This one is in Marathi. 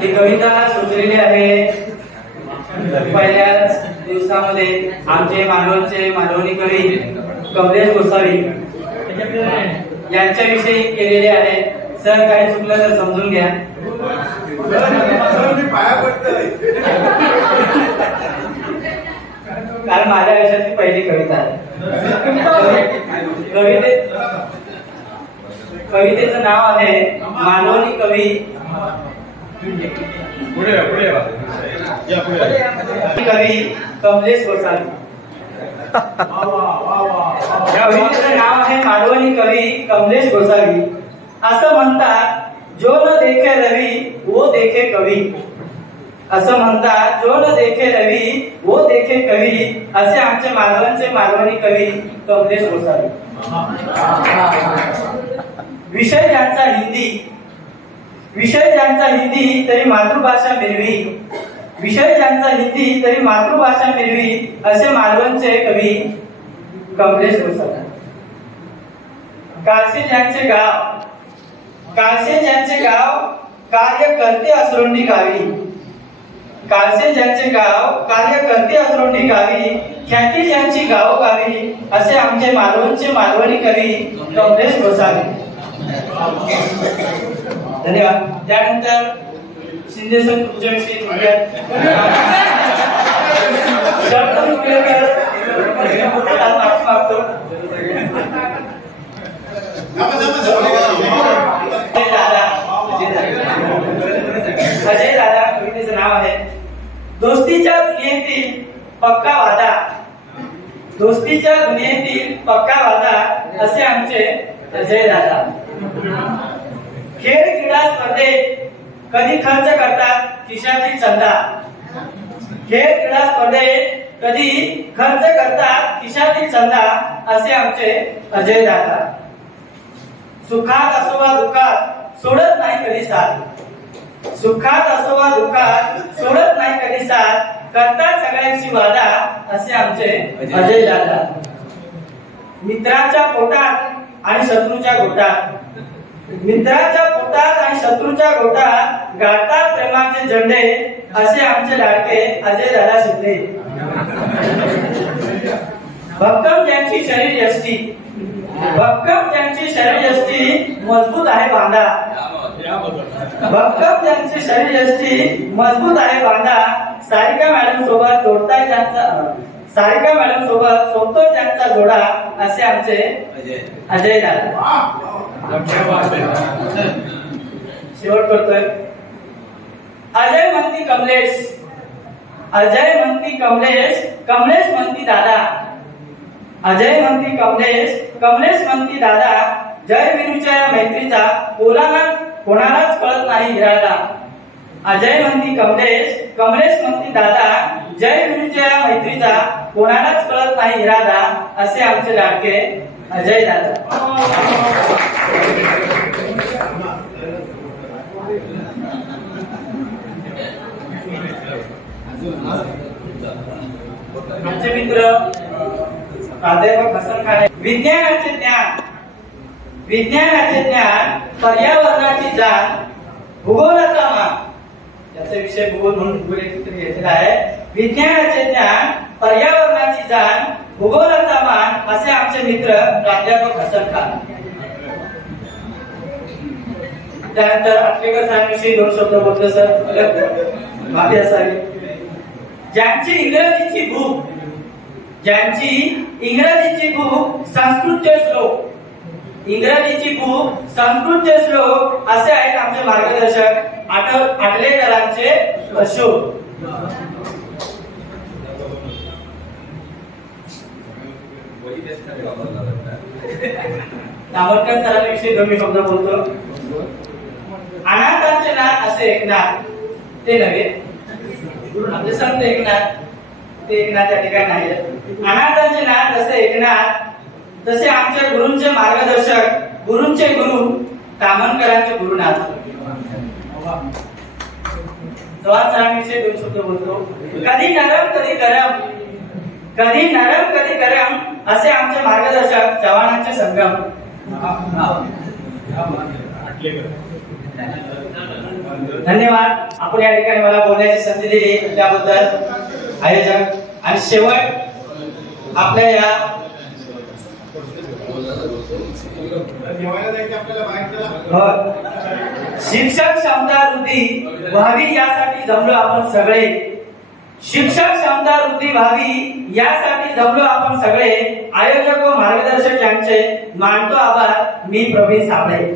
ही कविता सुचलेली आहे पहिल्याच दिवसामध्ये आमचे मालवणी कवी कमलेश गोसावी यांच्याविषयी केलेले आहे। सर काही चुकलं तर समजून घ्या। कारण माझ्या आयुष्याची पहिली कविता आहे। कवितेचं नाव आहे मालवणी कवी कवी कमलेश गोसावी। कवितेचं नाव आहे मालवणी कवी कमलेश गोसावी। असं म्हणतात जो न देखे रवी वो देखे कवी। असं म्हणतात जो न देखे रवी वो देखे कवी। असे आमचे मालवणी कवी कमलेश गोसावी। विषय ज्यांचा हिंदी तरी मातृभाषा मिरवी। विषय ज्यांचा हिंदी तरी मातृभाषा मिरवी असे मालवणचे कवी कमलेश गोसावी। काळसे ज्यांचे गाव कार्य करते असरोंडी गावी। काळसे ज्यांचे गाव कार्य करते असरोंडी गावी। ख्याती ज्यांची गावोगावी असे आमचे मालवणी कवी कमलेश गोसावी। धन्यवाद। त्यानंतर शिंदे सर तुमच्याविषयी मागतो। अजय दादा कवितेचं नाव आहे दोस्तीच्या दुनियेतील पक्का वादा। दोस्तीच्या दुनियेतील पक्का वादा असे आमचे अजय दादा। खेळ क्रीडा स्पर्धेत कधी खर्च करतात खिशातील चंदा। खेळ क्रीडा स्पर्धेत कधी खर्च करतात खिशातील चंदा असे आमचे अजय दादा। सुखात असो वा दुःखात सोडत नाही कधी साथ। सुखात असो वा दुःखात सोडत नाही कधी साथ करतात सगळ्यांची वादा असे आमचे अजय दादा। मित्राच्या पोटात आणि शत्रूच्या गोटात मित्राच्या पोटात आणि शत्रूच्या गोटात गाडतात प्रेमाचे झेंडे असे आमचे लाडके अजय दादा शिंदे। भक्कम ज्यांची शरीर यष्टी भक्कम ज्यांची शरीर यष्टी मजबूत आहे बांधा। भक्कम ज्यांची शरीर यष्टी मजबूत आहे बांधा। सारिका मॅडम सोबत जोडताय ज्यांचा सारिका मॅडम सोबत सोबतोय ज्यांचा जोडा असे आमचे अजय दादा। शेवट करतोय अजय म्हणती कमलेश अजय म्हणती कमलेश कमलेश म्हणती दादा। अजय म्हणती कमलेश कमलेश म्हणती दादा। जय विनूच्या या मैत्रीचा कोणालाच कळत नाही इरादा। अजय म्हणती कमलेश कमलेश म्हणती दादा। जय विनूच्या या मैत्रीचा कोणालाच कळत नाही इरादा असे आमचे लाडके अजय दादा। आमचे मित्र प्राध्यापक हसन खान विज्ञानाचे ज्ञान पर्यावरणाची जाण भूगोलाचा मान। याचा विषय भूगोल म्हणून भूगोल एकत्र घेतलेला आहे। विज्ञानाचे ज्ञान पर्यावरणाची जाण भूगोलाचा मान असे आमचे मित्र प्राध्यापक हसन खान। त्यानंतर आटलेकर सरांविषयी दोन शब्द बोलतो सर माफी असावी। ज्यांची इंग्रजीची भूक संस्कृतचे श्लोक असे आहेत आमचे मार्गदर्शक आटलेकरांचे अशोक। तावरकर सरांविषयी दोन शब्द बोलतो। अनाथांचे नाथ असे एकनाथ ते नव्हे आपले संत एकनाथ ते एकनाथ या ठिकाणी नाही। अनाथांचे नाथ असे एकनाथ तसे आमच्या गुरूंचे मार्गदर्शक गुरूंचे गुरु तामणकरांचे गुरुनाथ। चव्हाण सरांविषयी दोन शब्द बोलतो। कधी नरम कधी गरम असे आमचे मार्गदर्शक चव्हाणांचे संगम। धन्यवाद. आपण या ठिकाणी मला बोलण्याची संधी दिली त्याबद्दल आयोजक. आणि शेवट आपल्या या शिक्षक क्षमता वृद्धी व्हावी यासाठी जमलो आपण सगळे. शिक्षक क्षमता वृद्धी व्हावी यासाठी जमलो आपण सगळे. आयोजक व मार्गदर्शक यांचे मानतो आभार. मी प्रवीण साबळे.